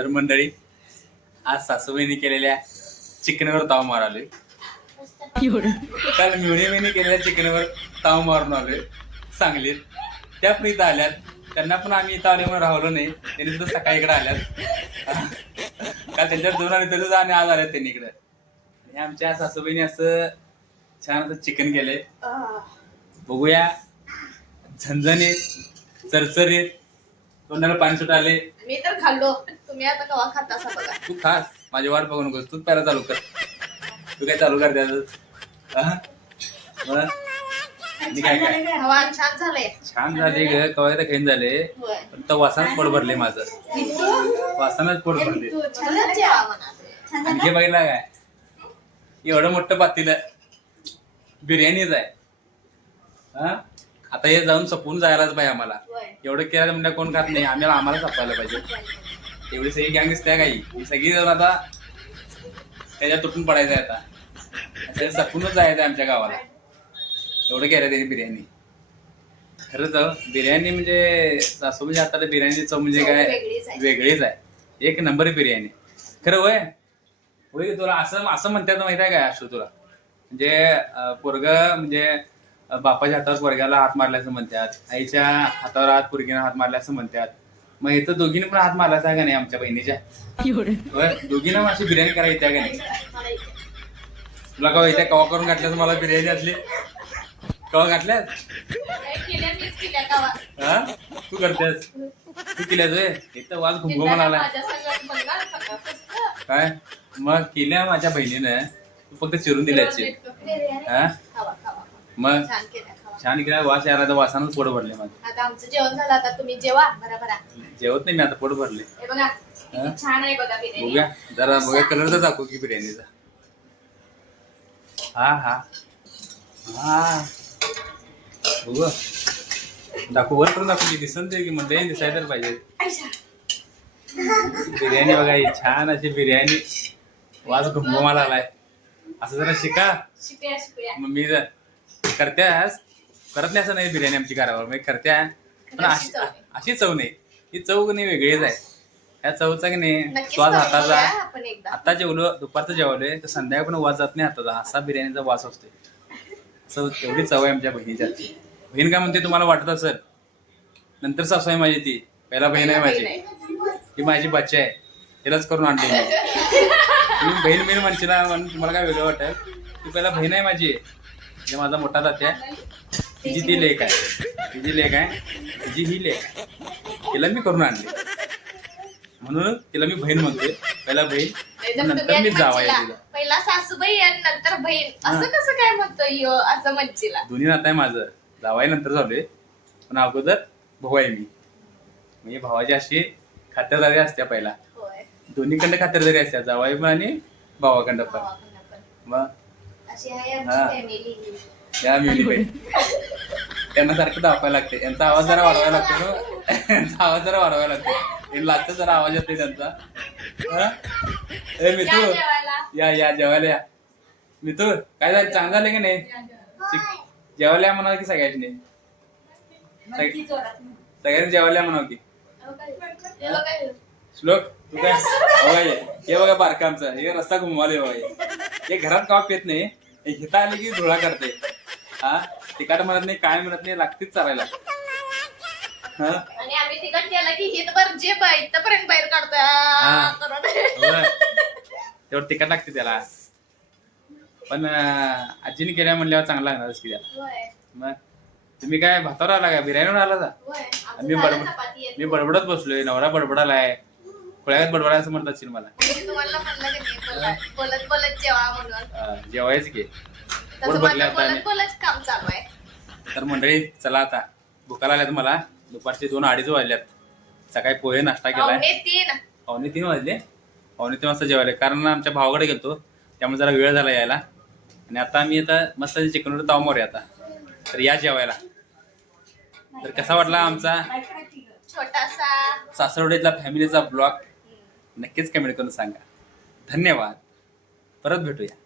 तर मंडळी आज सासूबाईंनी केलेल्या चिकनवर ताव मारलोय. काल मिळणी केलेल्या चिकनवर ताव मारून आलोय सांगलीत. त्या पण इथं आल्यात, त्यांना पण आम्ही इथं आले म्हणून राहिलो नाही, त्यांनी सुद्धा सकाळी इकडे आल्यात. काल त्यांच्या दोन आले तरी आणि आज आल्यात त्यांनी इकडे. आणि आमच्या सासूबाईंनी असं छान असं चिकन केलंय, बघूया. झणझणीत चरचरीत तोंडाला पाणी सुट आले. मी तर खाल्लो, तुम्ही आता कवा खाता असं बघा. तू खास, माझी वाट बघू नकोस, तूच पहिला चालू कर. तू काय चालू कर त्याच काय काय हवा छान झालंय. छान झाले ग, कवा तर खाईन झाले, पण तर वासानच पोट भरले माझं. वासानच पोट भरले. आणखी बघितला काय एवढं मोठं पातील बिर्याणीच आहे. आता हे जाऊन सपून जायलाच पाहिजे आम्हाला. एवढं केलं म्हणजे कोण खात नाही, आम्हाला सपायला पाहिजे. एवढी सगळी गँग दिसते काही, सगळी जाऊन आता त्याच्यात तुटून पडायचं आहे. आता सपूनच जायचं आहे आमच्या गावाला. एवढं केलं त्याची बिर्याणी. खरंच बिर्याणी म्हणजे सासूबाईच्या हाताला बिर्याणी चव म्हणजे काय वेगळीच आहे. एक नंबर बिर्याणी खरं. होय होय, तुला असं म्हणतात माहिती आहे काय अशू तुला? म्हणजे पोरग म्हणजे बापाच्या हातावर पोरग्याला हात मारला असं म्हणतात, आईच्या हातावर हात पोरगीने हात मारला असं म्हणतात. मग इथं दोघीने पण हात मारलाच आहे का नाही आमच्या बहिणीच्या? दोघींना अशी बिर्याणी करायची आहे का नाही? तुला कवा इथे कवा करून घातल्यास मला बिर्याणी असली? कवा घातल्यास? हा तू करतेस, तू केल्यास होय. इथं वाज घुमघुमून आलाय काय? मग केल्या माझ्या बहिणीनं, तू फक्त चिरून दिल्याची. हा मग छान केला. वास यायला तर वासानच पोट भरले माझं. आता आमचं जेवण झालं, आता तुम्ही जेवा. बरोबर जेवत नाही मी आता, पोट भरले. बघा किती छान आहे बघा बिर्याणी. बघूया जरा, बघा कलर तर दाखवू की बिर्याणीचा. हा हा हा बघू, दाखवू वर करून दाखवू की दिसन ते की म्हणते दिसाय तर पाहिजे. बिर्याणी बघा ही छान अशी बिर्याणी. वास घुमघुमाला आलाय. असं जरा शिका. मग मी जर करत्यास करत नाही असं नाही, बिर्याणी आमची घरावर म्हणजे करत्या, पण अशी चव नाही. ही चव की नाही वेगळीच आहे. या चवचा की नाही स्वाद हाताचा. आता जेवलो, दुपारचं जेवलोय तर संध्याकाळी पण वास जात नाही हाताचा, असा बिर्याणीचा वास असतोय. असं एवढी चव आहे आमच्या बहिणीच्या. बहीण काय म्हणते तुम्हाला वाटत असेल, नंतर सासू आहे माझी ती, पहिला बहीण आहे माझी. ती माझी बच्ची आहे, तिलाच करून आणली मी. बहीण बहीण म्हणशील म्हणून तुम्हाला काय वेगळं वाटेल. ती पहिला बहीण आहे माझी, जे माझा मोठा तात्या, तिची ती लेक आहे, तिची लेक आहे, तिची ही लेक आहे. तिला मी करून आणली म्हणून तिला मी बहीण म्हणतोय. पहिला बहीण, नंतर मी जावाय तिला. पहिला सासूबाई आणि नंतर बहीण, असं कसं काय म्हणतोय असं म्हणशीला? दोन्ही नातं आहे माझं. जावाई नंतर झालोय, पण अगोदर भाऊ आहे मी. म्हणजे भावाची अशी खात्यादारी असते पहिला, दोन्हीकडे खात्यादारी असते, जावाई पण आणि भावाकडं पण. मग या मिळली पाहिजे. त्यांना सारखं दाखवायला लागते, यांचा आवाज जरा वाढवायला लागतो. यांचा आवाज जरा वाढवायला लागतो, लाटचा जरा आवाज येतोय त्यांचा. ए मितू या या जेवायला या. मितू काय झालं, चांगलं झालं की नाही? जेवायला या म्हणावं की सगळ्यांनी? सगळ्यांनी जेवायला म्हणावं की. श्लोक तू काय हे बघा बारका आमचा, हे रस्ता घुमवाले बघा. हे घरात कवा पेत नाही, हिता आले की धुळा करते. हा तिखट म्हणत नाही, काय म्हणत नाही, लागतेच चालायला. आणि आम्ही तिकट केला की हितभर जे इथपर्यंत बाहेर काढतोय. तेवढं तिखट लागते त्याला, पण आजीने केल्या म्हणल्यावर चांगला लागणारच की त्याला. मग तुम्ही काय भातावर आला का, बिर्याणीवर आला का? मी बडबडत बसलोय, नवरा बडबडालाय, खोळ्यात बडबडा असं म्हणत असेल मला. बोलत बोलत जेवा म्हणून जेवायच की बोलत काम चालू आहे. तर मंडळी चला, आता भुकाला आल्यात मला. दुपारचे 2-2:30 वाजल्यात. सकाळी पोहे नाश्ता केलाय. 2:45 वाजले. 2:45 वाजता जेवायला, कारण आमच्या भावाकडे गेलतो, त्यामुळे जरा वेळ झाला यायला. आणि आता मी आता मस्त चिकनवर ताव मारूया आता. तर या जेवायला. तर कसा वाटला आमचा छोटासा सासरवडीतला फॅमिलीचा ब्लॉग? नक्कीच कमेंट करून सांगा. धन्यवाद. परत भेटूया.